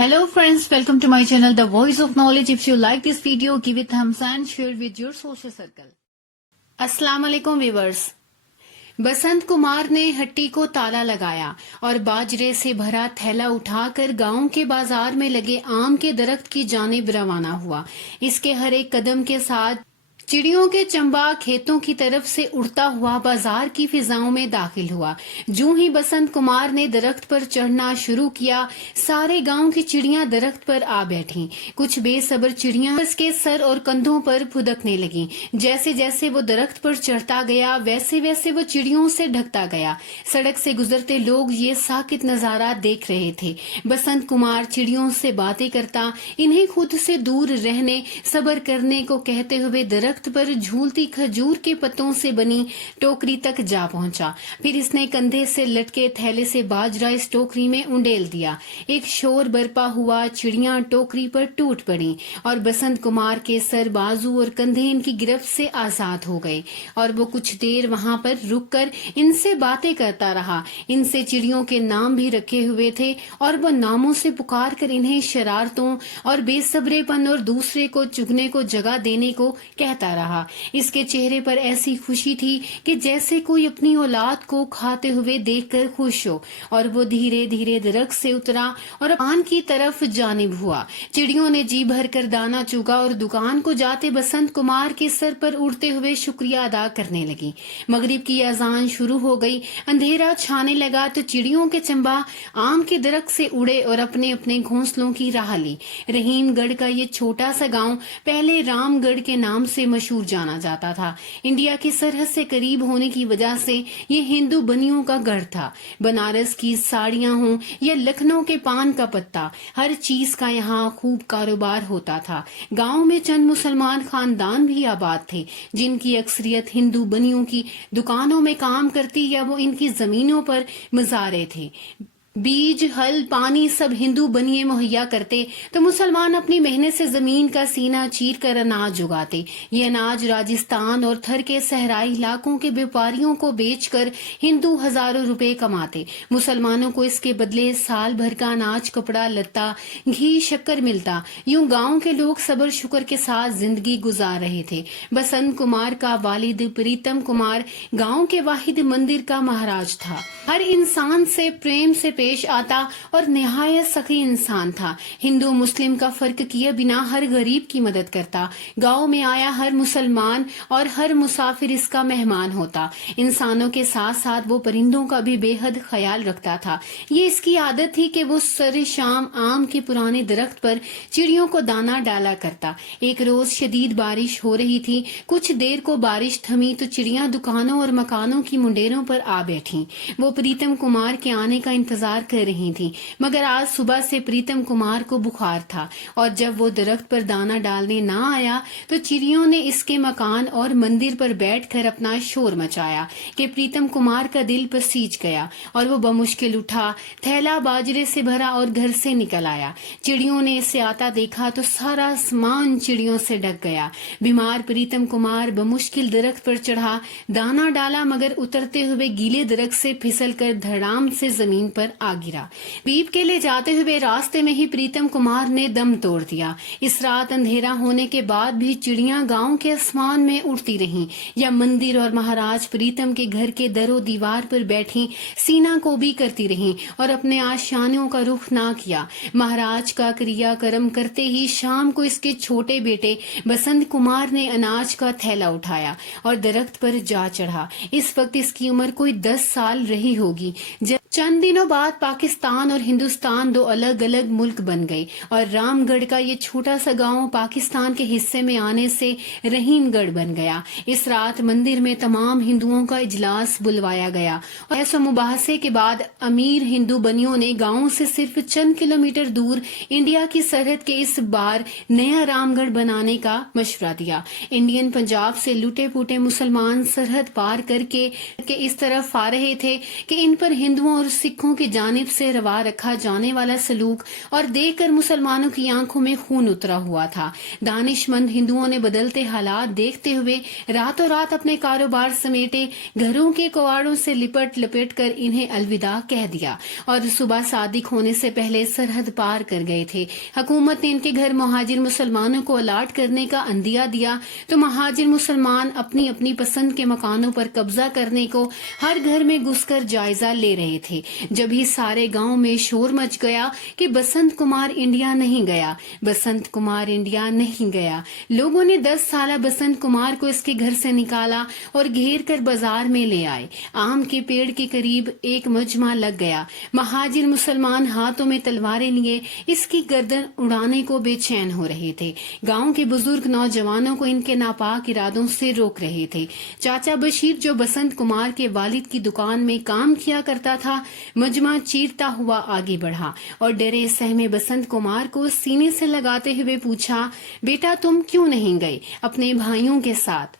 Hello friends, welcome to my channel The Voice of Knowledge. If you like this video, give it thumbs and share with your social circle. अस्सलाम वालेकुम viewers. Basant Kumar ने हट्टी को ताला लगाया और बाजरे से भरा थैला उठाकर गांव के बाजार में लगे आम के दरख्त की जानिब रवाना हुआ। इसके हर एक कदम के साथ चिड़ियों के चंबा खेतों की तरफ से उड़ता हुआ बाजार की फिजाओं में दाखिल हुआ। जो ही बसंत कुमार ने दरख्त पर चढ़ना शुरू किया, सारे गांव की चिड़ियां दरख्त पर आ बैठीं। कुछ बेसब्र चिड़ियां उसके सर और कंधों पर फुदकने लगीं। जैसे जैसे वो दरख्त पर चढ़ता गया, वैसे वैसे वो चिड़ियों से ढकता गया। सड़क से गुजरते लोग ये साकित नजारा देख रहे थे। बसंत कुमार चिड़ियों से बातें करता, इन्हें खुद से दूर रहने, सब्र करने को कहते हुए दरख्त पर झूलती खजूर के पत्तों से बनी टोकरी तक जा पहुंचा। फिर इसने कंधे से लटके थैले से बाजरा इस टोकरी में उंडेल दिया। एक शोर बरपा हुआ, चिड़ियां टोकरी पर टूट पड़ी और बसंत कुमार के सर, बाजू और कंधे इनकी गिरफ्त से आजाद हो गए। और वो कुछ देर वहां पर रुककर इनसे बातें करता रहा। इनसे चिड़ियों के नाम भी रखे हुए थे और वो नामों से पुकार कर इन्हें शरारतों और बेसब्रेपन और दूसरे को चुगने को जगह देने को कहता रहा। इसके चेहरे पर ऐसी खुशी थी कि जैसे कोई अपनी औलाद को खाते हुए देखकर खुश हो। और वो धीरे धीरे दरख्त से उतरा और दुकान की तरफ जानिब हुआ। चिड़ियों ने जी भर कर दाना चुगा और दुकान को जाते बसंत कुमार के सर पर उड़ते हुए शुक्रिया अदा करने लगी। मगरिब की अजान शुरू हो गई। अंधेरा छाने लगा तो चिड़ियों के चंबा आम के दरख्त से उड़े और अपने अपने घोंसलों की राह ली। रहीमगढ़ का ये छोटा सा गांव पहले रामगढ़ के नाम से मशहूर जाना जाता था। इंडिया की सरहद से करीब होने की वजह से ये हिंदू बनियों का गढ़ था। बनारस की साड़ियां हों या लखनऊ के पान का पत्ता, हर चीज का यहाँ खूब कारोबार होता था। गांव में चंद मुसलमान खानदान भी आबाद थे, जिनकी अक्सरियत हिंदू बनियों की दुकानों में काम करती या वो इनकी जमीनों पर मज़ारे थे। बीज, हल, पानी सब हिंदू बनिए मुहैया करते तो मुसलमान अपनी मेहनत से जमीन का सीना चीर कर अनाज उगाते। ये अनाज राजस्थान और थर के सहराई इलाकों के व्यापारियों को बेचकर हिंदू हजारों रुपए कमाते। मुसलमानों को इसके बदले साल भर का अनाज, कपड़ा लत्ता, घी, शक्कर मिलता। यूं गांव के लोग सब्र शुक्र के साथ जिंदगी गुजार रहे थे। बसंत कुमार का वालिद प्रीतम कुमार गांव के वाहिद मंदिर का महाराज था। हर इंसान से प्रेम से पेश आता और निहायत सखी इंसान था। हिंदू मुस्लिम का फर्क किए बिना हर गरीब की मदद करता। गांव में आया हर मुसलमान और हर मुसाफिर इसका मेहमान होता। इंसानों के साथ साथ वो परिंदों का भी बेहद ख्याल रखता था। ये इसकी आदत थी कि वो सर शाम आम के पुराने दरख्त पर चिड़ियों को दाना डाला करता। एक रोज शदीद बारिश हो रही थी। कुछ देर को बारिश थमी तो चिड़ियां दुकानों और मकानों की मुंडेरों पर आ बैठी। वो प्रीतम कुमार के आने का इंतजार कर रही थी, मगर आज सुबह से प्रीतम कुमार को बुखार था और जब वो दरख्त पर दाना डालने ना आया तो चिड़ियों ने इसके मकान और मंदिर पर बैठकर अपना शोर मचाया कि प्रीतम कुमार का दिल पसीज गया और वो बमुश्किल उठा, थैला बाजरे से भरा और घर से निकल आया। चिड़ियों ने इसे आता देखा तो सारा आसमान चिड़ियों से ढक गया। बीमार प्रीतम कुमार बमुश्किल दरख्त पर चढ़ा, दाना डाला, मगर उतरते हुए गीले दरख्त से फिसल कर धड़ाम से जमीन पर आ गिरा। बीप के ले जाते हुए रास्ते में ही प्रीतम कुमार ने दम तोड़ दिया। इस रात अंधेरा होने के बाद भी चिड़ियां गांव के आसमान में उड़ती रहीं या मंदिर और महाराज प्रीतम के घर के दरो दीवार पर बैठी सीना को भी करती रहीं और अपने आशियानों का रुख ना किया। महाराज का क्रियाक्रम करते ही शाम को इसके छोटे बेटे बसंत कुमार ने अनाज का थैला उठाया और दरख्त पर जा चढ़ा। इस वक्त इसकी उम्र कोई 10 साल रही होगी। जब चंद दिनों बाद पाकिस्तान और हिंदुस्तान दो अलग अलग मुल्क बन गए और रामगढ़ का ये छोटा सा गांव पाकिस्तान के हिस्से में आने से रहीमगढ़ बन गया। इस रात मंदिर में तमाम हिंदुओं का इजलास बुलवाया गया और ऐसे मुबाहसे के बाद अमीर हिंदू बनियों ने गांव से सिर्फ चंद किलोमीटर दूर इंडिया की सरहद के इस बार नया रामगढ़ बनाने का मशवरा दिया। इंडियन पंजाब से लुटे पुटे मुसलमान सरहद पार करके इस तरफ आ रहे थे कि इन पर हिंदुओं اور سکھوں کی جانب سے روا رکھا جانے والا سلوک اور دیکھ کر مسلمانوں کی آنکھوں میں خون اترا ہوا تھا۔ دانش مند ہندوؤں نے بدلتے حالات دیکھتے ہوئے راتوں رات اپنے کاروبار سمیٹے، گھروں کے کواڑوں سے لپٹ کر انہیں الوداع کہہ دیا اور صبح صادق ہونے سے پہلے سرحد پار کر گئے تھے۔ حکومت نے ان کے گھر مہاجر مسلمانوں کو الاٹ کرنے کا عندیہ دیا تو مہاجر مسلمان اپنی اپنی پسند کے مکانوں پر قبضہ کرنے کو ہر گھر میں گھس کر جائزہ لے رہے تھے۔ جب ہی سارے گاؤں میں شور مچ گیا کہ بسنت کمار انڈیا نہیں گیا، بسنت کمار انڈیا نہیں گیا۔ لوگوں نے 10 سالہ بسنت کمار کو اس کے گھر سے نکالا اور گھیر کر بازار میں لے آئے۔ آم کے پیڑ کے قریب ایک مجمع لگ گیا۔ مہاجر مسلمان ہاتھوں میں تلواریں لیے اس کی گردن اڑانے کو بے چین ہو رہے تھے۔ گاؤں کے بزرگ نوجوانوں کو ان کے ناپاک ارادوں سے روک رہے تھے۔ چاچا بشیر جو بسنت کمار کے والد کی دکان میں کام کیا کرتا تھا، مجمع چیرتا ہوا آگے بڑھا اور ڈرے سہمے بسنت کمار کو سینے سے لگاتے ہوئے پوچھا، بیٹا تم کیوں نہیں گئے اپنے بھائیوں کے ساتھ؟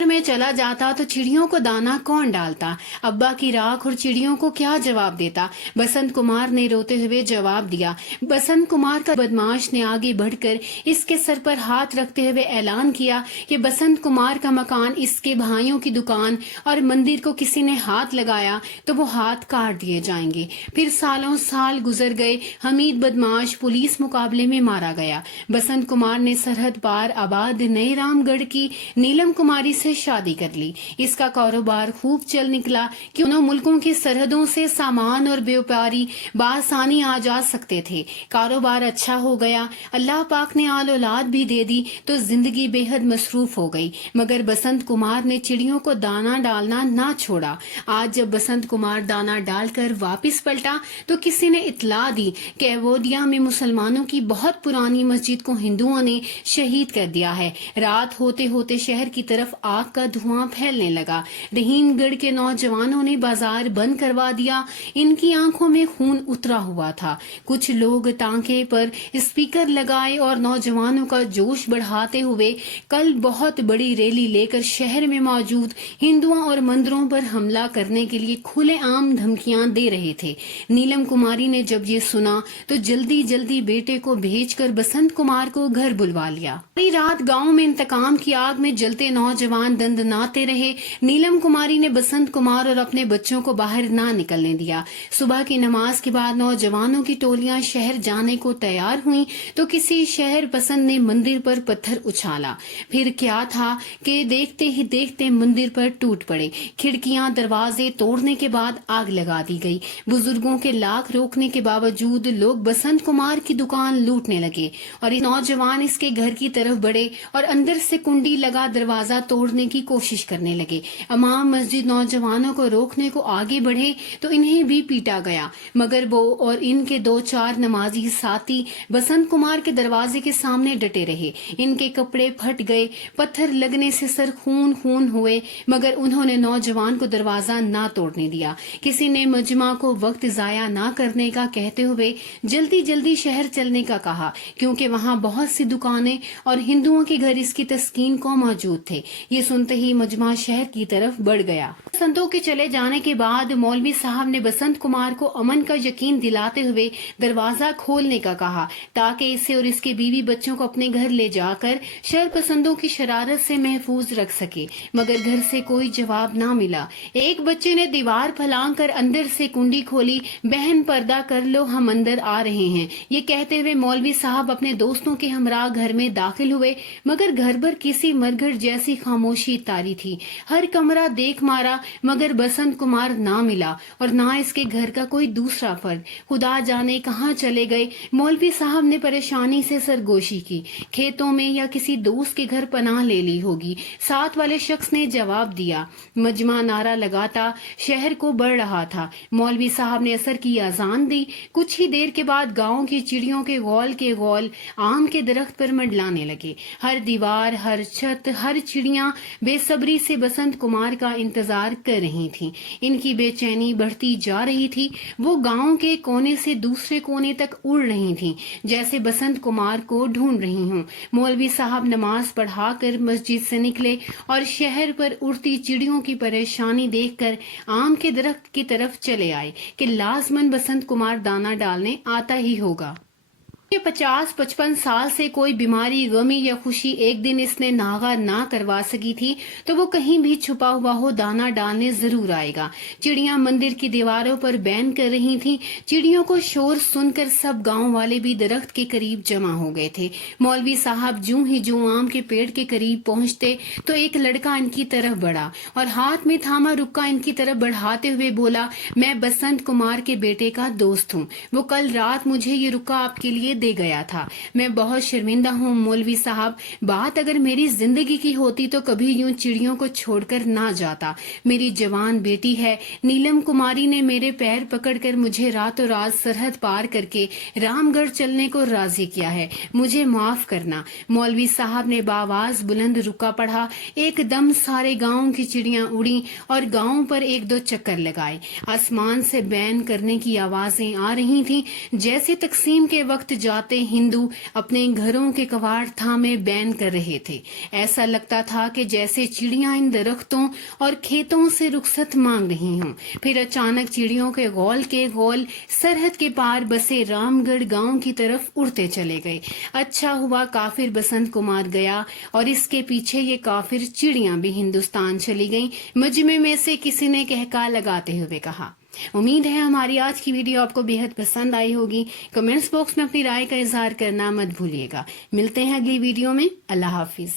میں چلا جاتا تو چڑیوں کو دانا کون ڈالتا؟ ابا کی راکھ اور چڑیوں کو کیا جواب دیتا؟ بسنت کمار نے روتے ہوئے جواب دیا۔ بسنت کمار کا بدماش نے آگے بڑھ کر اس کے سر پر ہاتھ رکھتے ہوئے اعلان کیا کہ بسنت کمار کا مکان، اس کے بھائیوں کی دکان اور مندر کو کسی نے ہاتھ لگایا تو وہ ہاتھ کاٹ دیے جائیں گے۔ پھر سالوں سال گزر گئے، حمید بدماش پولیس مقابلے میں مارا گیا۔ بسنت کمار نے سرحد پار آباد نئے رام گڑھ کی نیلم کماری سے شادی کر لی۔ اس کا کاروبار خوب چل نکلا کہ انہوں ملکوں کی سرحدوں سے سامان اور بیوپاری بآسانی آ جا سکتے تھے۔ کاروبار اچھا ہو گیا، اللہ پاک نے آل اولاد بھی دے دی تو زندگی بے حد مصروف ہو گئی، مگر بسنت کمار نے چڑیوں کو دانا ڈالنا نہ چھوڑا۔ آج جب بسنت کمار دانا ڈال کر واپس پلٹا تو کسی نے اطلاع دی کہ ایودھیا میں مسلمانوں کی بہت پرانی مسجد کو ہندوؤں نے شہید کر دیا ہے۔ رات ہوتے ہوتے شہر کی طرف آگ کا دھواں پھیلنے لگا۔ رحیم گڑھ کے نوجوانوں نے بازار بند کروا دیا۔ ان کی آنکھوں میں خون اترا ہوا تھا۔ کچھ لوگ ٹانکے پر اسپیکر لگائے اور نوجوانوں کا جوش بڑھاتے ہوئے کل بہت بڑی ریلی لے کر شہر میں موجود ہندوؤں اور مندروں پر حملہ کرنے کے لیے کھلے عام دھمکیاں دے رہے تھے۔ نیلم کماری نے جب یہ سنا تو جلدی جلدی بیٹے کو بھیج کر بسنت کمار کو گھر بلوا لیا۔ پوری رات گاؤں میں انتقام کی آگ میں جلتے نوجوان دندناتے رہے۔ نیلم کماری نے بسنت کمار اور اپنے بچوں کو باہر نہ نکلنے دیا۔ صبح کی نماز کے بعد نوجوانوں کی ٹولیاں شہر جانے کو تیار ہوئیں تو کسی شہر پسند نے مندر پر پتھر اچھالا۔ پھر کیا تھا کہ دیکھتے ہی دیکھتے مندر پر ٹوٹ پڑے۔ کھڑکیاں دروازے توڑنے کے بعد آگ لگا دی گئی۔ بزرگوں کے لاکھ روکنے کے باوجود لوگ بسنت کمار کی دکان لوٹنے لگے اور نوجوان اس کے گھر کی طرف بڑھے اور اندر سے کنڈی لگا دروازہ توڑنے کی کوشش کرنے لگے۔ امام مسجد نوجوانوں کو روکنے کو آگے بڑھے تو انہیں بھی پیٹا گیا، مگر وہ اور ان کے 2-4 نمازی ساتھی بسنت کمار کے دروازے کے سامنے ڈٹے رہے۔ ان کے کپڑے پھٹ گئے، پتھر لگنے سے سر خون ہوئے، مگر انہوں نے نوجوان کو دروازہ نہ توڑنے دیا۔ کسی نے مجمع کو وقت ضائع نہ کرنے کا کہتے ہوئے جلدی جلدی شہر چلنے کا کہا، کیونکہ وہاں بہت سی دکانیں اور ہندوؤں کے گھر اس کی تسکین کو موجود تھے۔ یہ سنتے ہی مجمع شہر کی طرف بڑھ گیا۔ بسنتوں کے چلے جانے کے بعد مولوی صاحب نے بسنت کمار کو امن کا یقین دلاتے ہوئے دروازہ کھولنے کا کہا تاکہ اسے اور اس کے بیوی بچوں کو اپنے گھر لے جا کر شر پسندوں کی شرارت سے محفوظ رکھ سکے، مگر گھر سے کوئی جواب نہ ملا۔ ایک بچے نے دیوار پھلانگ کر اندر سے کنڈی کھولی، بہن پردہ کر لو ہم اندر آ رہے ہیں، یہ کہتے ہوئے مولوی صاحب اپنے دوستوں کے ہمراہ گھر میں داخل ہوئے، مگر گھر پر کسی مرگھٹ جیسی خاموشی تاری تھی۔ ہر کمرہ دیکھ مارا مگر بسنت کمار نہ ملا اور نہ اس کے گھر کا کوئی دوسرا فرد۔ خدا جانے کہاں چلے گئے۔ مولوی صاحب نے پریشانی سے سرگوشی کی، کھیتوں میں یا کسی دوست کے گھر پناہ لے لی ہوگی۔ ساتھ والے شخص نے جواب دیا۔ مجمع نعرہ لگاتا شہر کو بڑھ رہا تھا۔ مولوی صاحب نے عصر کی اذان دی۔ کچھ ہی دیر کے بعد گاؤں کی چڑیوں کے غول آم کے درخت پر منڈلانے لگے۔ ہر دیوار، ہر چھت، ہر چڑیاں बेसब्री से बसंत कुमार का इंतजार कर रही थीं। इनकी बेचैनी बढ़ती जा रही थी। वो गांव के कोने से दूसरे कोने तक उड़ रही थीं, जैसे बसंत कुमार को ढूंढ रही हूँ। मौलवी साहब नमाज पढ़ाकर मस्जिद से निकले और शहर पर उड़ती चिड़ियों की परेशानी देखकर आम के दरख्त की तरफ चले आए कि लाजमन बसंत कुमार दाना डालने आता ही होगा। 50-55 साल से कोई बीमारी, गमी या खुशी एक दिन इसने नागा ना करवा सकी थी, तो वो कहीं भी छुपा हुआ हो दाना डालने जरूर आएगा। चिड़ियां मंदिर की दीवारों पर बैन कर रही थीं। चिड़ियों को शोर सुनकर सब गांव वाले भी दरख्त के करीब जमा हो गए थे। मौलवी साहब जूं आम के पेड़ के करीब पहुंचते तो एक लड़का इनकी तरफ बढ़ा और हाथ में थामा रुक्का इनकी तरफ बढ़ाते हुए बोला, मैं बसंत कुमार के बेटे का दोस्त हूँ। वो कल रात मुझे ये रुक्का आपके लिए दे गया था। मैं बहुत शर्मिंदा हूँ मौलवी साहब, बात अगर मेरी जिंदगी की होती तो कभी यूं चिड़ियों को छोड़कर ना जाता। मेरी जवान बेटी है नीलम कुमारी ने मेरे पैर पकड़कर मुझे रातों रात सरहद पार करके रामगढ़ चलने को राजी किया है। मुझे माफ करना। मौलवी साहब ने बावाज बुलंद रुका पढ़ा। एकदम सारे गांव की चिड़ियां उड़ी और गांव पर एक दो चक्कर लगाए। आसमान से बैन करने की आवाजें आ रही थीं, जैसे तकसीम के वक्त जाते हिंदू अपने घरों के कवाड़ थामे बैन कर रहे थे। ऐसा लगता था कि जैसे चिड़ियां इन दरख्तों और खेतों से रुखसत मांग रही हों। फिर अचानक चिड़ियों के गोल सरहद के पार बसे रामगढ़ गांव की तरफ उड़ते चले गए। अच्छा हुआ काफिर बसंत कुमार गया और इसके पीछे ये काफिर चिड़ियां भी हिंदुस्तान चली गईं, मजमे में से किसी ने कहका लगाते हुए कहा। उम्मीद है हमारी आज की वीडियो आपको बेहद पसंद आई होगी। कमेंट्स बॉक्स में अपनी राय का इजहार करना मत भूलिएगा। मिलते हैं अगली वीडियो में। अल्लाह हाफिज।